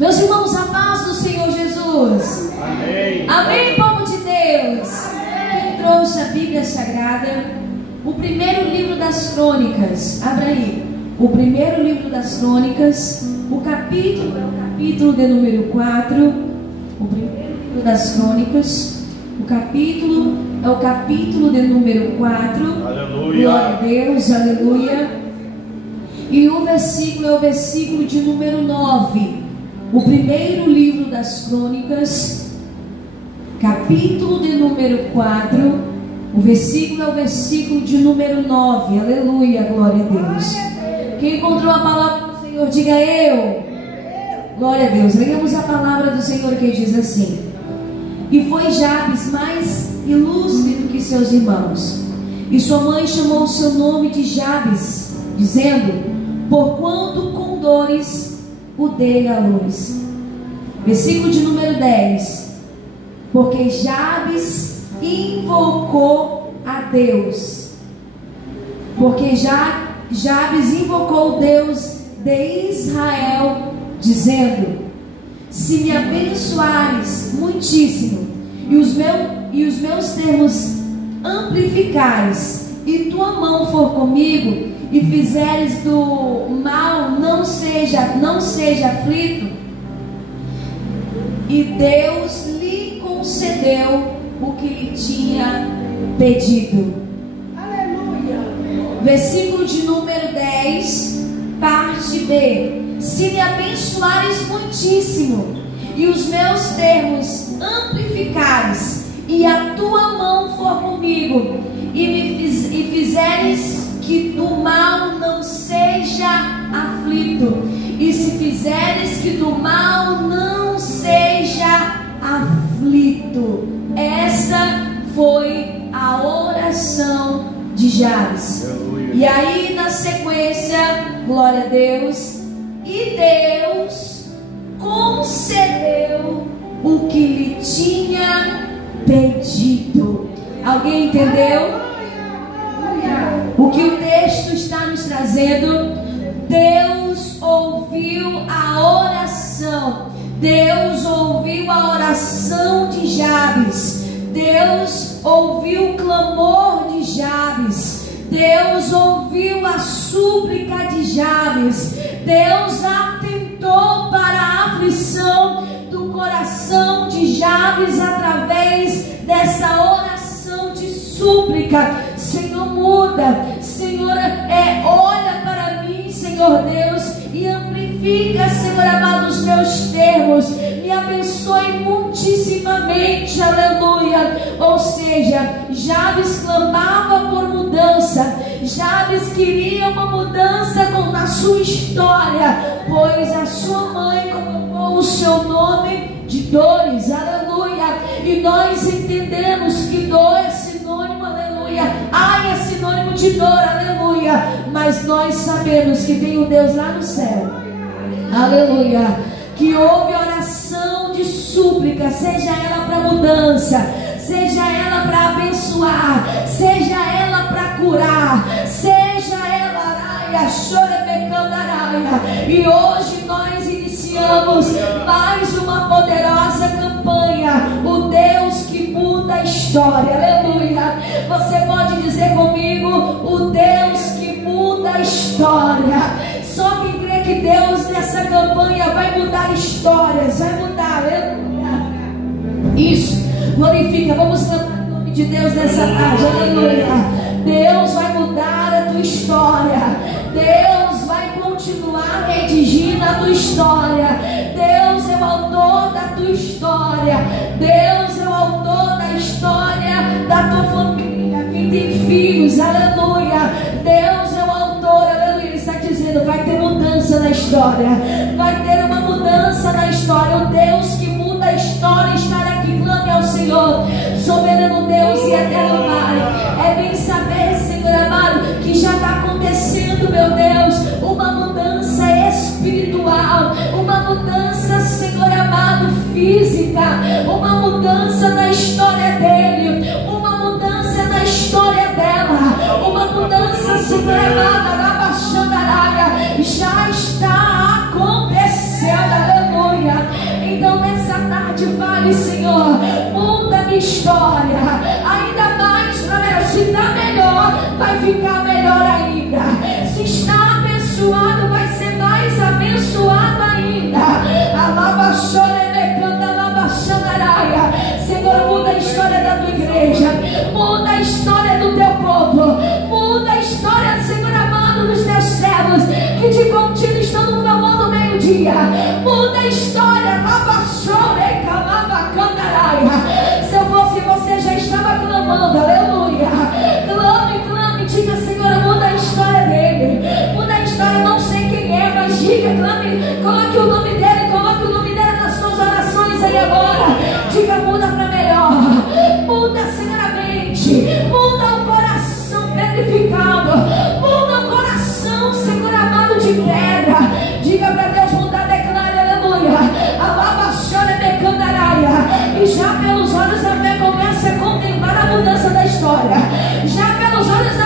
Meus irmãos, a paz do Senhor Jesus. Amém. Amém, povo de Deus. Quem trouxe a Bíblia Sagrada, o primeiro livro das Crônicas, abra aí, o primeiro livro das Crônicas, o capítulo é o capítulo de número 4, o primeiro livro das Crônicas, o capítulo é o capítulo de número 4, aleluia, glória a Deus, aleluia, e o versículo é o versículo de número 9, o primeiro livro das Crônicas, capítulo de número 4, o versículo é o versículo de número 9, aleluia, glória a Deus. Quem encontrou a palavra do Senhor, diga eu. Glória a Deus. Leamos a palavra do Senhor que diz assim: e foi Jabes mais ilustre do que seus irmãos, e sua mãe chamou o seu nome de Jabes, dizendo: porquanto com dores o dei à luz. Versículo de número 10: porque Jabes invocou a Deus, porque Jabes invocou o Deus de Israel, dizendo: se me abençoares muitíssimo, e os meus termos amplificares, e tua mão for comigo, e fizeres do mal não seja aflito. E Deus lhe concedeu o que lhe tinha pedido. Aleluia. Versículo de número 10, parte B: se me abençoares muitíssimo, e os meus termos amplificares, e a tua mão for comigo, e fizeres que do mal não seja aflito, e se fizeres que do mal não seja aflito. Essa foi a oração de Jabes. E aí na sequência, glória a Deus, e Deus concedeu o que lhe tinha pedido. Alguém entendeu o que o texto está nos trazendo? Deus ouviu a oração. Deus ouviu a oração de Jabes. Deus ouviu o clamor de Jabes. Deus ouviu a súplica de Jabes. Deus atentou para a aflição do coração de Jabes através dessa oração de súplica. Senhor, muda. Senhor, olha para mim, Senhor Deus, e amplifica, Senhor amado, os meus termos. Me abençoe muitíssimamente, aleluia. Ou seja, Jabes clamava por mudança. Jabes queria uma mudança na sua história, pois a sua mãe colocou o seu nome de dores, aleluia. E nós entendemos que dor é sinônimo, aleluia. Ai, é sinônimo de dor, aleluia. Mas nós sabemos que tem um Deus lá no céu, aleluia, que ouve oração de súplica, seja ela para mudança, seja ela para abençoar, seja ela para curar, seja ela araia, chorebecandaraia. E hoje nós iniciamos mais uma poderosa campanha, o Deus que muda a história, aleluia. Você pode dizer comigo: o Deus que muda a história. Só quem crê que Deus nessa campanha vai mudar histórias, vai mudar, aleluia. Isso, glorifica, vamos cantar o nome de Deus nessa tarde, aleluia. Deus vai mudar a tua história. Deus vai continuar redigindo a tua história. Deus é o autor da tua história. Deus é o autor da história da tua família. Quem tem filhos, aleluia. Deus é o autor, aleluia. Ele está dizendo: vai ter mudança na história. Vai ter uma mudança na história. O Deus que muda a história estará aqui. Clame ao Senhor, soberano Deus e eterno Pai. É bem saber, Senhor amado, que já está acontecendo, meu Deus, uma mudança espiritual, uma mudança, Senhor amado, física, uma mudança na história dele, uma mudança na história dela, uma mudança, Senhor amado, na Baixandaraia, já está acontecendo, aleluia. vai ficar melhor ainda. Se está abençoado, vai ser mais abençoado ainda. Senhor, muda a história da tua igreja, muda a história do teu povo, muda a história, Senhor amado, dos teus servos que de contínuo estão no clamor do meio-dia. Muda a história. Se eu fosse você, já estava clamando, aleluia. Clame, clame, diga: Senhor, muda a história dele, muda a história. Não sei quem é, mas diga, clame, coloque o nome dele, coloque o nome dela nas suas orações aí agora. Diga: muda para melhor, muda, Senhor, a mente, muda o coração petrificado, muda o coração, Senhor amado, de pedra. Diga para Deus mudar, declare, aleluia. E já pelos olhos da fé começa a contemplar a mudança da história. Já pelos olhos da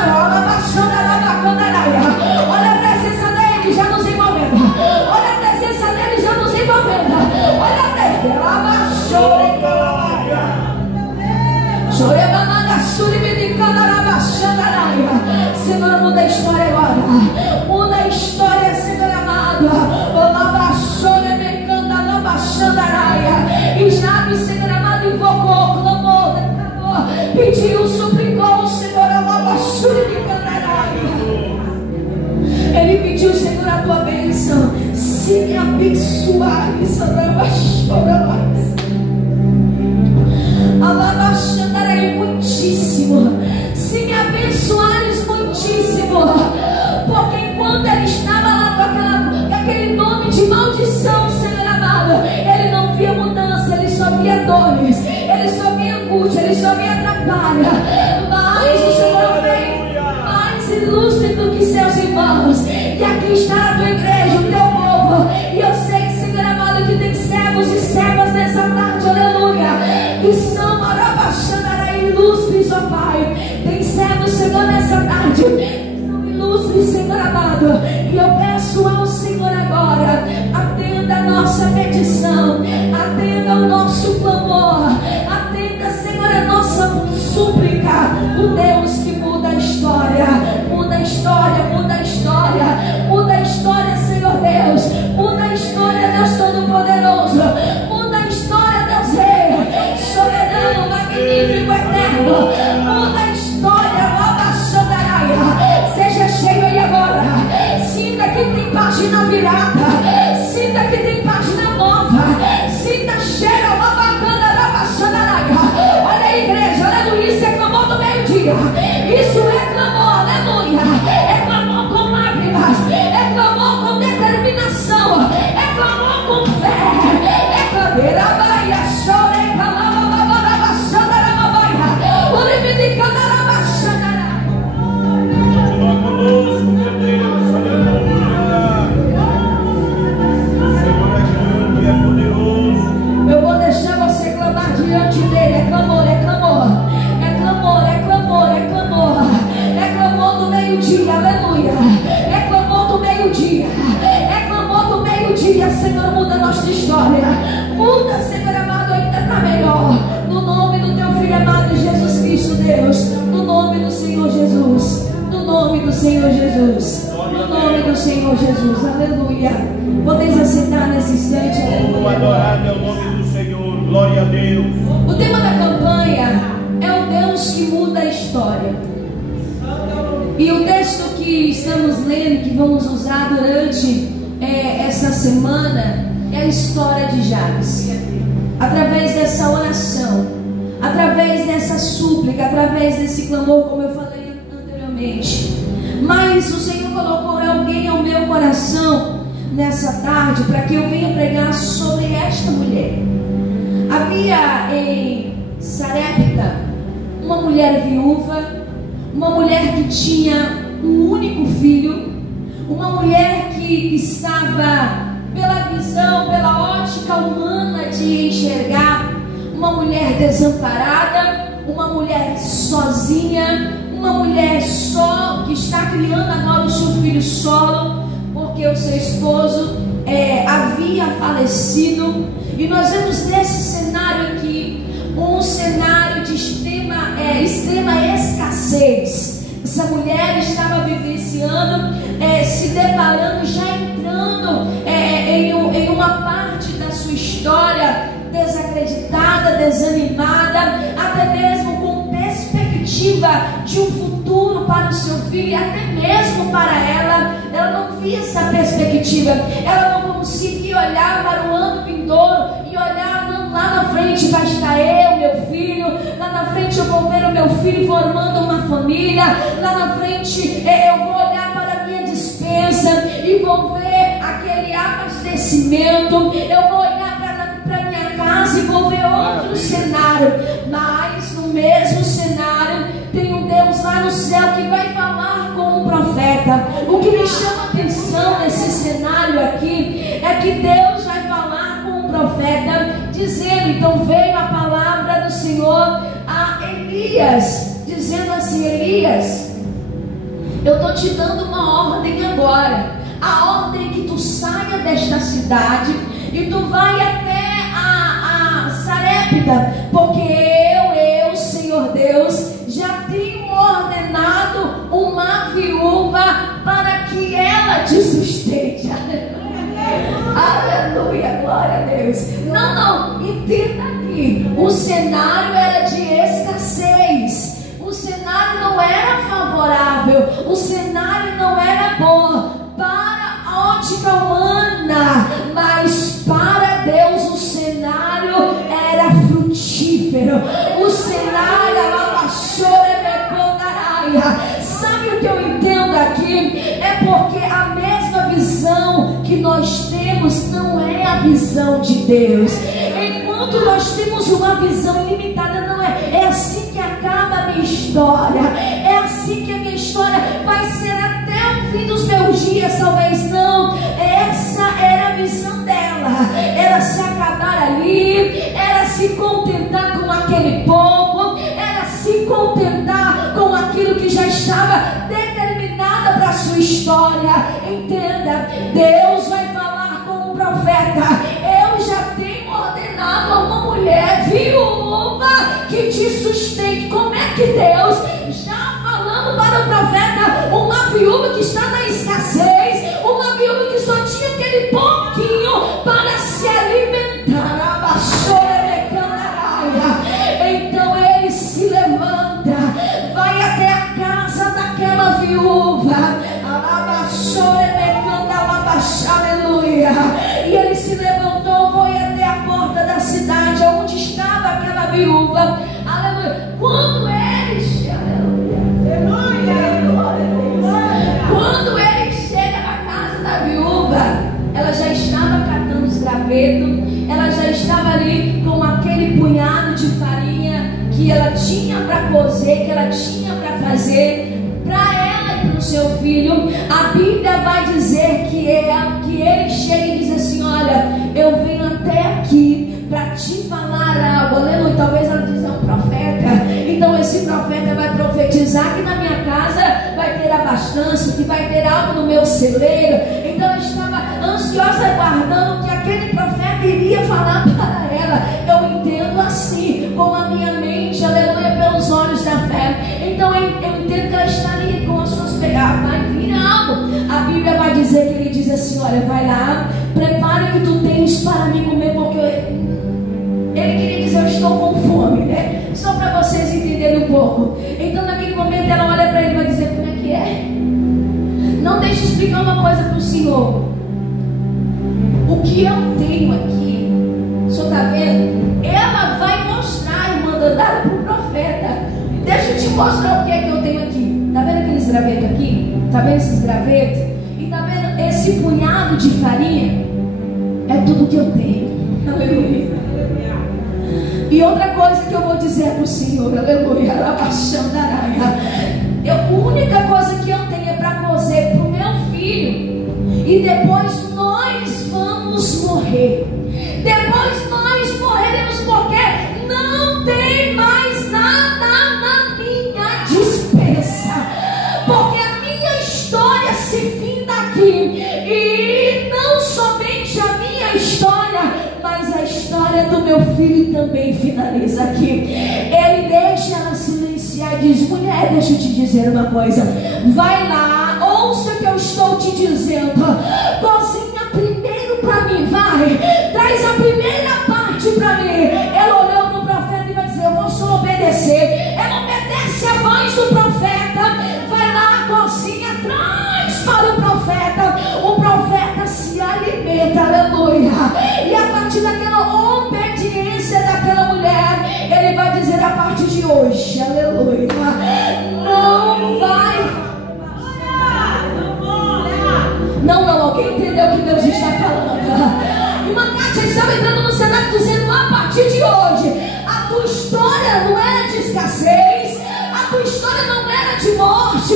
olha a presença dele já nos envolvendo. Olha a presença dele já nos envolvendo. Olha a Senhor, muda a história agora. Muda a história, Senhor amado. E Jabe, Senhor amado, invocou, clamou, pediu, suplicou o Senhor. Ele pediu, Senhor, a tua bênção. Se me abençoares, muitíssimo. Se me abençoares muitíssimo. Porque enquanto ele estava lá com aquele nome de maldição, Senhor amado, ele não via mudança, ele só via dores, ele só via angústia, ele só via trabalho. Mas o Senhor veio mais ilustre do que seus irmãos. E aqui está a tua igreja, o teu povo. E eu sei, Senhor amado, que tem servos e servas nessa tarde, aleluia, que são ilustres, ó Pai. Tem servos, Senhor, nessa tarde, são ilustres, Senhor amado. E eu peço ao Senhor agora, atenda a nossa petição, atenda o nosso clamor, atenda, Senhor, a nossa súplica. O Deus que muda a história, muda a história, muda a história, muda a história, Senhor Deus, muda a história, Deus Todo-Poderoso, muda a história, Deus Rei, soberano, magnífico, eterno, muda a história, seja cheio aí agora. Sinta que tem página virada, sinta que tem página nova, sinta cheiro, uma bacana da Baixanaraia. Olha a igreja, aleluia, isso é clamor do meio-dia, isso é clamor, aleluia, é clamor com lágrimas, é clamor com determinação, é clamor com fé, é cadeira, baia, chore, eu vou deixar você clamar diante dele. É clamor, é clamor, é clamor, é clamor, é clamor, é clamor do meio-dia, aleluia, é clamor do meio-dia, é clamor do meio-dia. Senhor, muda a nossa história, muda, Senhor amado, ainda para melhor, no nome do teu filho amado Jesus Cristo, Deus, no nome do Senhor Jesus, no nome do Senhor Jesus, no nome do Senhor Jesus, aleluia. Podeis aceitar nesse instante, aleluia. Adorado é o nome do Senhor, glória a Deus. O tema da campanha é o Deus que muda a história. E o texto que estamos lendo, que vamos usar durante essa semana, é a história de Jabes. Através dessa oração, através dessa súplica, através desse clamor, como eu falei anteriormente. Mas o Senhor colocou alguém ao meu coração nessa tarde para que eu venha pregar sobre esta mulher. Havia em Sarepta uma mulher viúva, uma mulher que tinha um único filho, uma mulher que estava, pela visão, pela ótica humana de enxergar, uma mulher desamparada, uma mulher sozinha, uma mulher só, que está criando agora o seu filho solo, porque o seu esposo havia falecido. E nós vemos nesse cenário aqui um cenário de extrema escassez. Essa mulher estava vivenciando, se deparando, já entrando em uma parte da sua história desacreditada, desanimada, até mesmo com perspectiva de um futuro para o seu filho, e até mesmo para ela. Ela não via essa perspectiva, ela não conseguia olhar para o ano vindouro e olhar, não, lá na frente vai estar eu, meu filho, lá na frente eu vou ver o meu filho formando uma família, lá na frente eu vou olhar para a minha despensa e vou ver aquele abastecimento, eu vou olhar para minha casa e vou ver outro cenário. Mas no mesmo cenário tem um Deus lá no céu que vai falar com o profeta. O que me chama a atenção nesse cenário aqui é que Deus vai falar com o profeta, dizendo, então veio a palavra do Senhor a Elias, dizendo assim: Elias, eu estou te dando uma ordem agora. A ordem é que tu saia desta cidade e tu vai até a Sarepta, porque eu, Senhor Deus, já tenho ordenado uma viúva para que ela te sustente. Aleluia, glória a Deus. Não, entenda aqui, o cenário era de escassez, o cenário não era favorável, o cenário não era bom para a ótica humana, mas para Deus o cenário era frutífero. O cenário sabe o que eu entendo aqui? É porque a mesma visão que nós temos não é a visão de Deus. Enquanto nós temos uma visão limitada, não é assim que acaba a minha história, é assim que a minha história vai ser até o fim dos meus dias, talvez não. Essa era a visão dela, era se acabar ali, era se contentar com aquele pouco, era se contentar com aquilo que já estava determinada para a sua história. Entenda, Deus vai falar com o profeta: eu já tenho ordenado a uma mulher viúva que te sustente. Como é que Deus, já falando para o profeta, uma viúva que está na escassez, uma viúva que só tinha aquele pouquinho para se alimentar, então ele se levanta, vai até a casa daquela viúva, aleluia, e ele se levantou, foi até a porta da cidade onde estava aquela viúva, aleluia. Quando ele chega, quando ele chega na casa da viúva, ela já estava catando os gravetos, ela já estava ali com aquele punhado de farinha que ela tinha para cozer, que ela tinha para fazer para ela e para o seu filho. A Bíblia vai dizer que ele chega e diz assim: olha, eu venho até aqui para te falar algo, aleluia. Talvez ela diz: é um profeta, então esse profeta vai profetizar que na minha casa vai ter abastança, que vai ter algo no meu celeiro. Então eu estava ansiosa, aguardando que aquele profeta iria falar para ela. Eu entendo assim, com a minha mente, aleluia, pelos olhos da fé. Então eu entendo que ela estaria com as suas pegadas, vai vir algo. A Bíblia vai dizer que ele diz assim: olha, vai lá, prepare o que tu tens para mim comer, porque ele queria dizer: eu estou com fome, né? Só para vocês entenderem um pouco. Então naquele momento ela olha para ele e vai dizer: como é que é? Não deixe eu explicar uma coisa para o Senhor. O que eu tenho aqui, o senhor está vendo? Ela vai mostrar, irmã Dandara, para o profeta. Deixa eu te mostrar o que é que eu tenho aqui. Está vendo aqueles gravetos aqui? Está vendo esses gravetos? E está vendo esse punhado de farinha? É tudo que eu tenho. Aleluia. E outra coisa que eu vou dizer para o Senhor, aleluia, a única coisa que eu tenho é para cozer para o meu filho. E depois nós vamos morrer. Depois nós morreremos, porque não tem mais nada na minha dispensa. Porque a minha história se finda aqui. E não somente a minha história, mas a história do meu filho também finaliza aqui. Ele deixa ela silenciosa. policiais e diz: mulher, deixa eu te dizer uma coisa, vai lá, ouça o que eu estou te dizendo, cozinha primeiro para mim, vai, traz a primeira parte para mim. Ela olhou para o profeta e vai dizer: eu vou só obedecer. Ela obedece a voz do profeta, vai lá, cozinha, traz para o profeta se alimenta, aleluia. E a partir daquela obediência daquela mulher, ele vai dizer a partir de hoje, aleluia, não vai. Não, alguém entendeu o que Deus está falando? Irmã Kátia estava entrando no cenário dizendo: a partir de hoje, a tua história não era de escassez, a tua história não era de morte,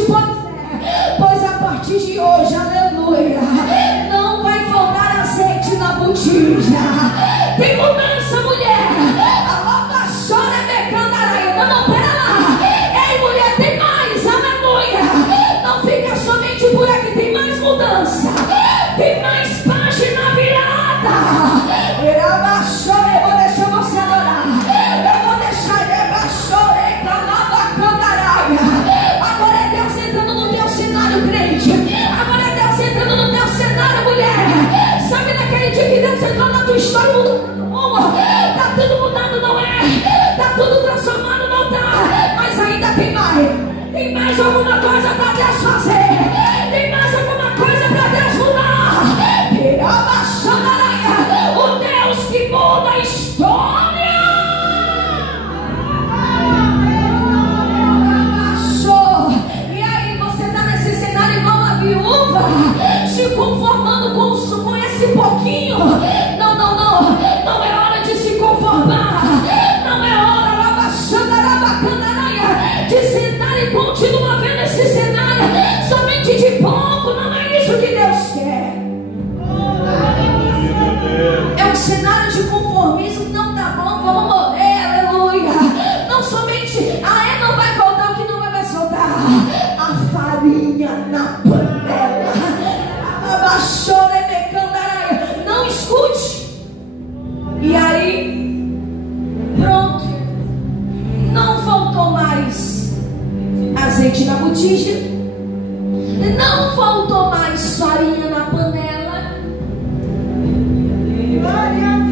pois a partir de hoje, aleluia, não vai faltar azeite na botija. Tem mudança, mulher. A louca chora becando aranha. Não, pera lá. Ei, mulher, tem mais, aleluia. Não fica somente por aqui, tem mais mudança, tem mais página virada. Eu vou deixar você adorar. Eu vou deixar agora é Deus entrando no teu cenário, crente. Agora é Deus entrando no teu cenário, mulher. Sabe naquele dia que Deus entrou na tua história, mudou? Tá tudo mudado, não é? Tá tudo transformado, não tá? Mas ainda tem mais. Tem mais alguma coisa para Deus fazer. Tem mais alguma coisa para Deus mudar. O Deus que muda a história. E aí você tá nesse cenário igual a viúva, se conformando com esse pouquinho. Não é hora de se conformar. Não é hora de sentar e continuar vendo esse cenário somente de pouco. Não é isso que Deus quer. É um cenário de conformismo. Não tá bom, vamos morrer, aleluia. Não somente, não vai faltar, o que não vai soltar? A farinha na panela. Não escute. E aí, pronto, não faltou mais azeite na botija, não faltou mais farinha na panela.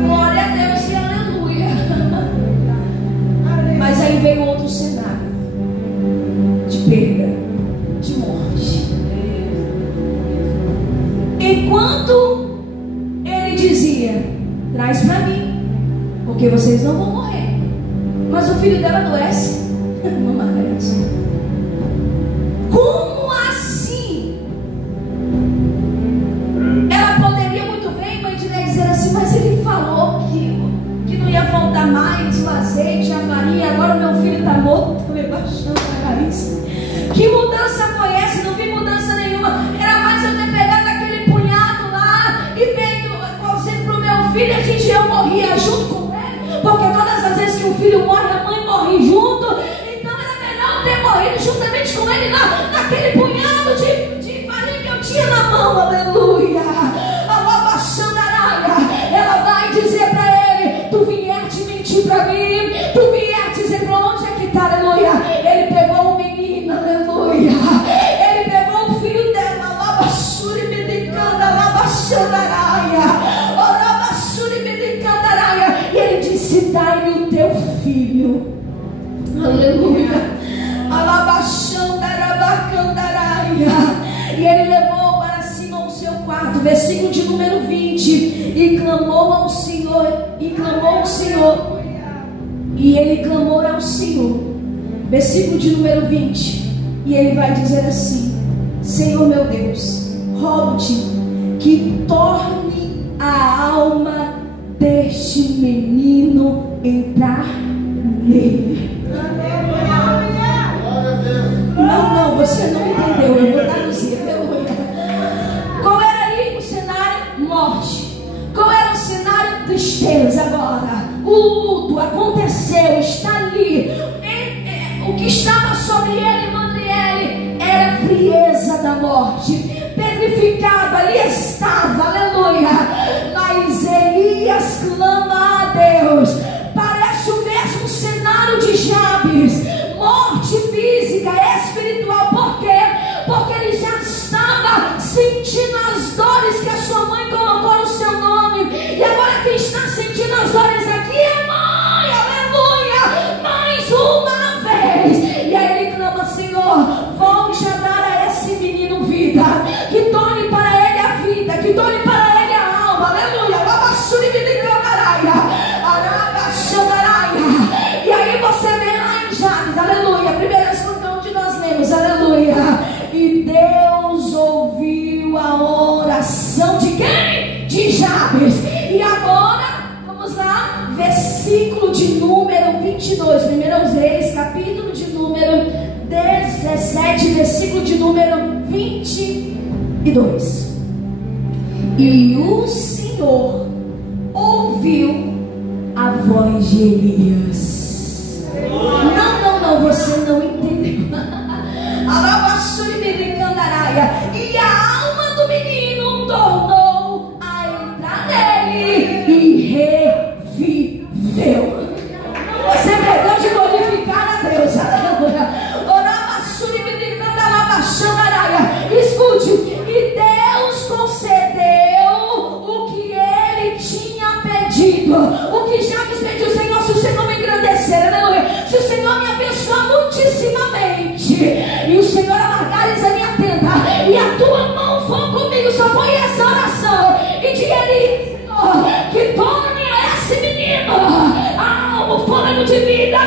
Glória a Deus e aleluia. Mas aí veio outro cenário de perda, de morte. Enquanto ele dizia: traz para mim, porque vocês não vão morrer. Mas o filho dela adoece. Não adoece. Como assim? Ela poderia muito bem, mãe de Lé, dizer assim: mas ele falou que não ia faltar mais o azeite, a farinha, agora meu filho está morto. Baixando a cabeça. Que mudança foi essa? Não vi mudança nenhuma. Era mais eu ter pegado aquele punhado lá e feito conselho pro meu filho, eu morria junto com ele, porque todas as vezes que o filho morre, a mãe morre junto. Então era melhor ter morrido juntamente com ele lá, naquele punhado de farinha que eu tinha na mão, aleluia. Ela vai dizer para ele: tu vieste mentir para mim, tu vieste dizer para onde é que está, aleluia. Ele pegou o menino, aleluia. Ele pegou o filho dela, e ele disse: dai-me o teu filho, aleluia. E ele levou para cima o seu quarto, versículo de número 20, e clamou ao Senhor, e clamou ao Senhor, e ele clamou ao Senhor, versículo de número 20, e ele vai dizer assim: Senhor meu Deus, rogo-te que torne a alma deste menino entrar nele. Não, você não entendeu, eu vou traduzir. Qual era ali o cenário? Morte. Qual era o cenário? Tristeza. Agora o luto aconteceu, está ali. O que estava sobre ele, Mandriele, era a frieza da morte. Petrificado, ali estava, aleluia. Mas Elias clama a Deus. Parece o mesmo cenário de Jabes. Morte, versículo de número 22, 1 Reis, capítulo de número 17, versículo de número 22. E o Senhor ouviu a voz de Elias. Não, você não entendeu. E a alma do menino tornou a entrar nele e reviveu. Você perdeu de glorificar a Deus. Escute, e Deus concedeu o que ele tinha pedido. O que Jabes pediu: Senhor, se o Senhor me engrandecer, aleluia, se o Senhor me abençoar muitíssimamente, e o Senhor alargares a minha tenda, e a tua mão for comigo, só foi essa oração, e diga ele, Senhor, que torne a esse menino o fôlego de vida,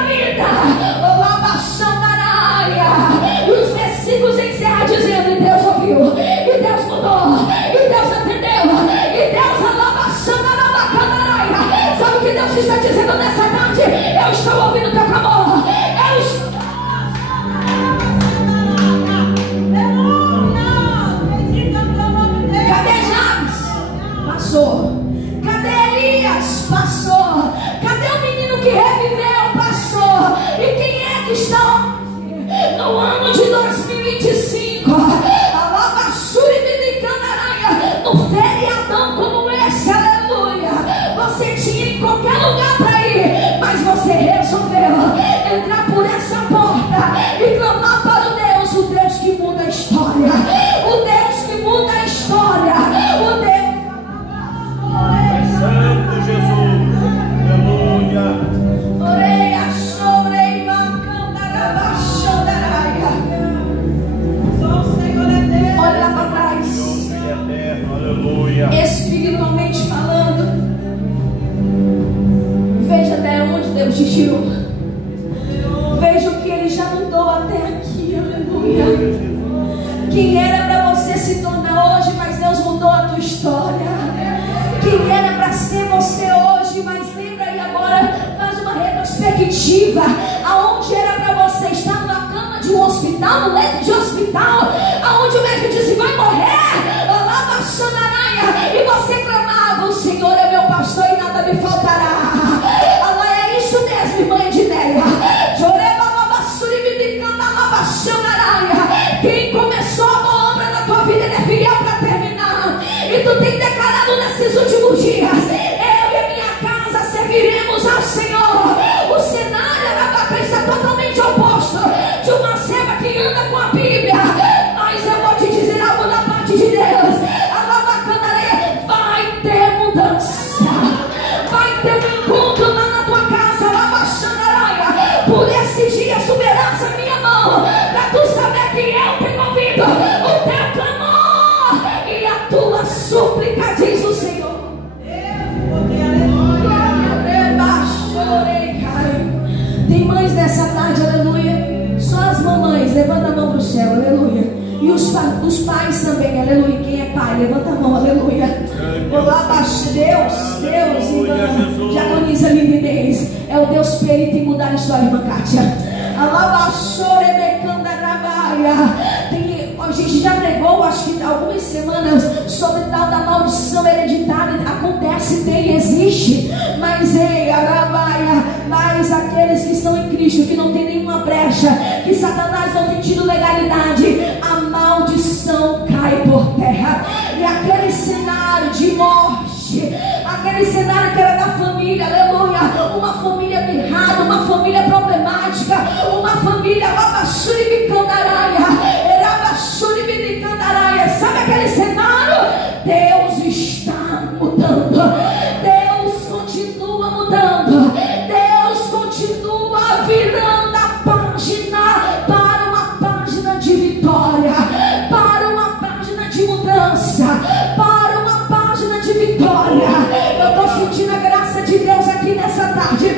e os versículos encerram dizendo: e Deus ouviu, e Deus mudou, e Deus atendeu, e Deus sabe o que Deus está dizendo nessa tarde? Eu estou ouvindo teu clamor. Cadê Jabes? Passou. Cadê Elias? Passou. Cadê o menino que reviveu? Passou. E quem é que está no ano de 2025? No feriadão como esse, aleluia, você tinha em qualquer lugar para ir, mas você resolveu entrar por essa porta e clamar para o Deus que muda a história, o Deus que muda a história, o Deus. É Santo Jesus, aleluia. Oreia, chorei, macandarabachondaraia. Só o Senhor é Deus. Olha lá para trás. Aleluia. Espiritualmente falando, veja até onde Deus te tirou. Veja o que Ele já mudou até aqui. Aleluia. Quem era para você se tornar hoje, mas Deus mudou a tua história. Quem era para ser você hoje, mas lembra aí agora, faz uma retrospectiva. Aonde era para você estar numa cama de um hospital, no leito de hospital, aonde o médico disse: vai morrer. E você clamava: o Senhor é meu pastor e nada me faltará. É isso mesmo, irmã Edneia. Quem começou a boa obra na tua vida, ele é fiel para terminar. E tu tem declarado nesses últimos dias: eu e a minha casa serviremos ao Senhor. O cenário está totalmente oposto de uma serva que anda com a Bíblia. Mas eu vou te dizer algo da parte de Deus: vai ter mudança, vai ter um encontro lá na tua casa, por esse dia subirás a minha mão, para tu saber que eu tenho ouvido o teu clamor e a tua súplica, diz o Senhor. Tem mães nessa tarde, aleluia. Só as mamães, levanta a mão para o céu, aleluia. E os pais também, aleluia. Quem é pai, levanta a mão, aleluia. Olá, Deus, irmã Diaconisa Lindinês, é o Deus perito em mudar a história, irmã Kátia. A gente já pregou, acho que algumas semanas, sobre tal da maldição hereditária. Acontece, tem, existe, mas aqueles que estão em Cristo, que não tem nenhuma brecha, que Satanás não tem tido legalidade, a maldição cai por terra. E aquele cenário de morte, aquele cenário que era da família, aleluia, uma família mirrada, uma família problemática, uma família sabe aquele cenário? Deus está mudando, Deus continua mudando, Deus continua virando a página para uma página de vitória, para uma página de mudança, para uma página de vitória. Eu estou sentindo a graça de Deus aqui nessa tarde.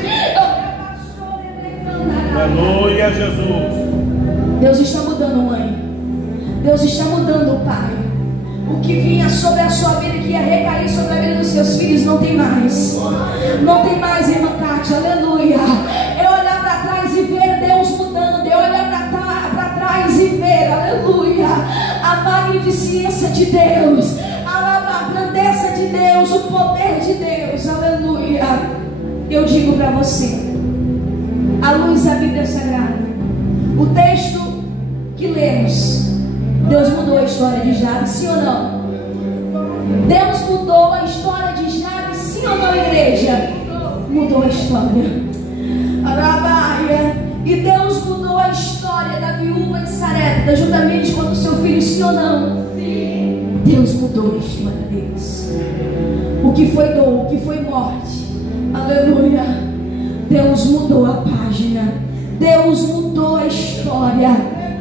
Aleluia, Jesus. Deus está mudando, mãe. Deus está mudando, pai. O que vinha sobre a sua vida, que ia recair sobre a vida dos seus filhos, não tem mais. Não tem mais, irmã Kátia. trás, aleluia. É olhar para trás e ver Deus mudando, é olhar para trás e ver, aleluia, a magnificência de Deus, a grandeza de Deus, o poder de Deus, aleluia. Eu digo para você, à luz da Bíblia Sagrada, o texto que lemos, Deus mudou a história de Jabes, sim ou não? Deus mudou a história de Jabes, sim ou não, igreja? Mudou a história. E Deus mudou a história da viúva de Sarepta, juntamente com o seu filho, sim ou não? Sim. Deus mudou a história deles. O que foi dor, o que foi morte, aleluia, Deus mudou a página, Deus mudou a história.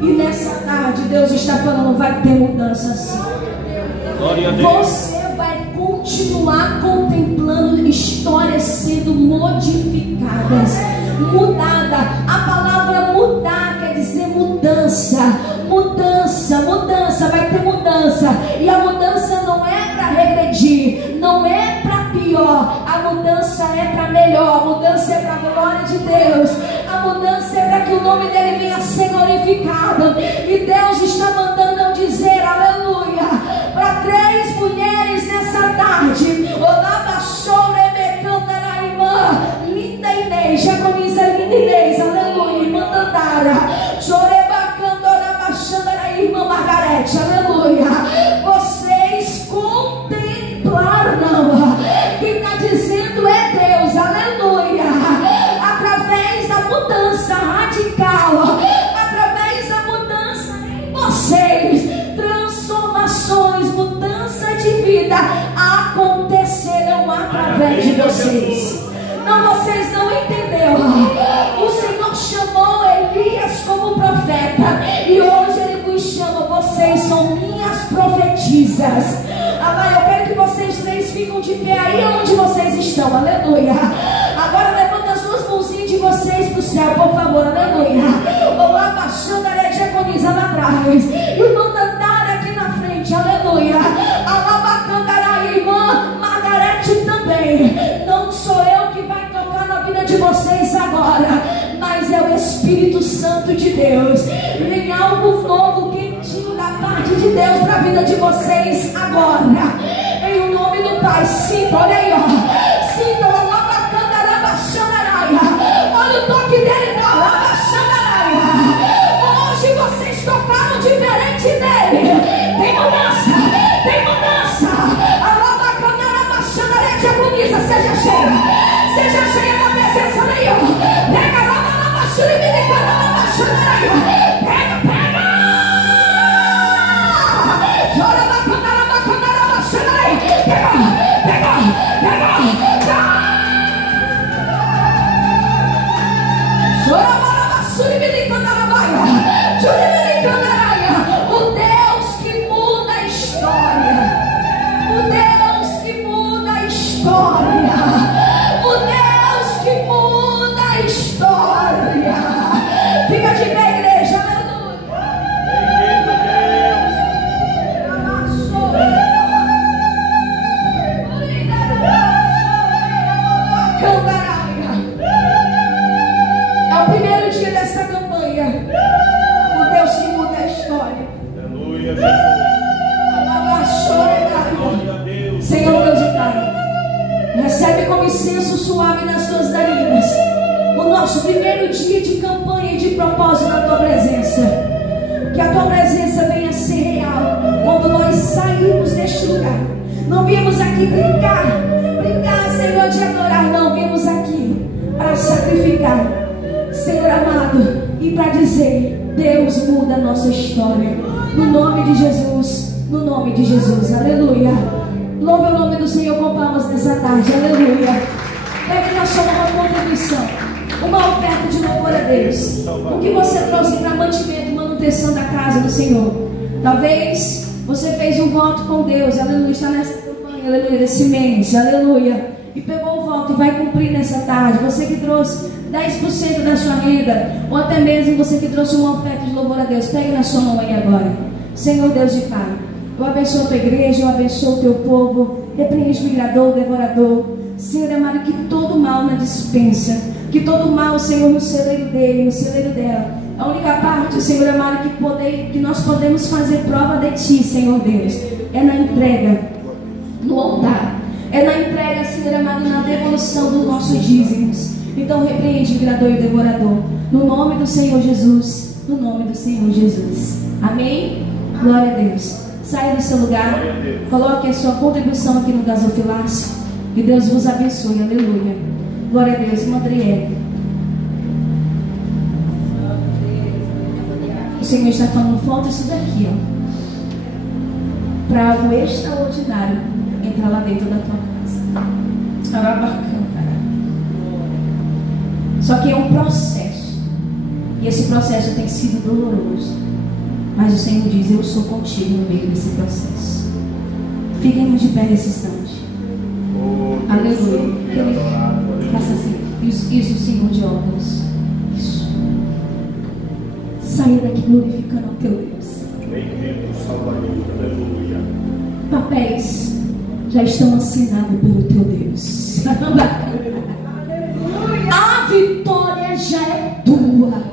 E nessa tarde Deus está falando, vai ter mudança sim. Você vai continuar contemplando histórias sendo modificadas, mudada. A palavra mudar quer dizer mudança, mudança, mudança, vai ter mudança. E a mudança não é para regredir, não é para pior, a mudança é para melhor, a mudança é para a glória de Deus, a mudança é para que o nome dele venha a ser glorificado. E Deus está mandando eu dizer, aleluia, para 3 mulheres nessa tarde. Linda Inês, Jaconiza, linda Inês, aleluia, irmã Dandara, irmã Margarete, aleluia. Vocês contemplaram, quem está dizendo é Deus, aleluia, através da mudança radical, através da mudança em vocês, transformações, mudança de vida acontecerão através de vocês. Não, vocês não entenderam. O Senhor chamou Elias como profeta, e hoje Ele vos chama, vocês são minhas profetisas. Amém. Eu quero que vocês 3 ficam de pé aí onde vocês estão, aleluia. Agora levanta as 2 mãozinhas de vocês para o céu, por favor, aleluia. Olá, baixando a diaconisa lá atrás, irmã Dandara aqui na frente, aleluia. Alabacandará, irmã Margarete também. Não sou eu que vai tocar na vida de vocês agora, mas é o Espírito Santo de Deus. Vem algo novo, quentinho da parte de Deus para a vida de vocês agora, em o nome do Pai. Sinta, olha aí, ó. Sinta, olha o toque dele, hoje vocês tocaram diferente nele. Tem mudança, tem mudança. Seja cheia, seja cheia da presença daí, ó. Pega a lava, pega, pega. Chora na canara, pega. Chora na o Deus que muda a história, o Deus que muda a história, o Deus que muda a história. Fica de pé, igreja, aleluia. É o primeiro dia dessa campanha. O Deus que muda a história. Aleluia, Jesus. Senhor Deus e Pai, recebe como incenso suave nas tuas narinas o nosso primeiro dia de campanha e de propósito na tua presença. Que a tua presença venha a ser real quando nós sairmos deste lugar. Não viemos aqui brincar, Senhor, de adorar, não. Viemos aqui para sacrificar, Senhor amado, e para dizer: Deus muda a nossa história. No nome de Jesus, no nome de Jesus, aleluia. Louve o nome do Senhor com palmas nessa tarde, aleluia. Pegue na sua mão uma contribuição, uma oferta de louvor a Deus. O que você trouxe para mantimento e manutenção da casa do Senhor? Talvez você fez um voto com Deus, aleluia, está nessa campanha, aleluia, desse mês, aleluia, e pegou o voto e vai cumprir nessa tarde. Você que trouxe 10% da sua renda, ou até mesmo você que trouxe uma oferta de louvor a Deus, pegue na sua mão aí agora. Senhor Deus e Pai, eu abençoo a tua igreja, eu abençoo o teu povo, repreende o migrador, o devorador. Senhor amado, que todo mal na dispensa. Que todo mal, Senhor, no celeiro dele, no celeiro dela. A única parte, Senhor amado, que nós podemos fazer prova de Ti, Senhor Deus, é na entrega, no altar. É na entrega, Senhor amado, na devolução dos nossos dízimos. Então repreende o criador e o devorador. No nome do Senhor Jesus. No nome do Senhor Jesus. Amém? Glória a Deus. Saia do seu lugar. Coloque a sua contribuição aqui no gasofilácio. Que Deus vos abençoe. Aleluia. Glória a Deus. Irmã Adriele. O Senhor está falando, falta isso daqui, ó. Para algo extraordinário entrar lá dentro da tua casa. Só que é um processo. E esse processo tem sido doloroso. Mas o Senhor diz, eu sou contigo no meio desse processo. Fiquem de pé nesse instante. Aleluia. Faça assim. Isso, Senhor de óculos. Isso. Saia daqui glorificando ao teu Deus. Papéis já estão assinados pelo teu Deus. A vitória já é tua,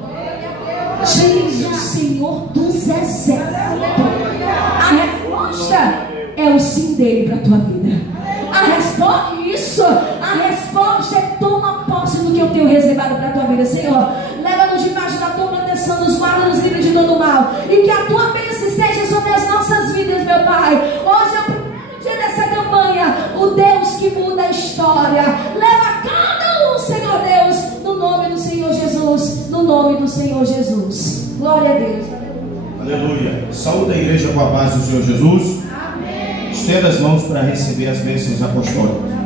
diz o Senhor dos Exércitos. A resposta é o sim dele para a tua vida. A resposta é toma posse do que eu tenho reservado para a tua vida. Senhor, leva-nos debaixo da tua proteção, nos guarda, nos livre de todo mal, e que a tua bênção esteja sobre as nossas vidas, meu Pai. Hoje é o primeiro dia dessa campanha, o Deus que muda a história. Leva cada um, Senhor Deus, no nome do Senhor Jesus, no nome do Senhor Jesus. Glória a Deus. Aleluia. Saúde a igreja com a paz do Senhor Jesus. Amém. Estenda as mãos para receber as bênçãos apostólicas.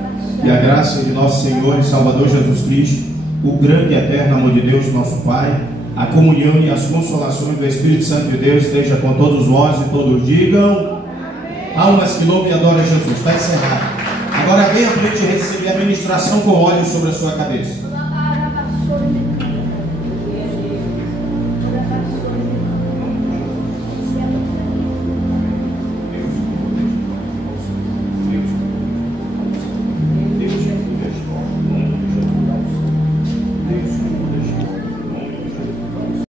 E a graça de nosso Senhor e Salvador Jesus Cristo, o grande e eterno amor de Deus, nosso Pai, a comunhão e as consolações do Espírito Santo de Deus esteja com todos vós e todos digam amém. Almas que louvam e adoram a Jesus. Está encerrado. Agora venha à frente receber a ministração com óleo sobre a sua cabeça.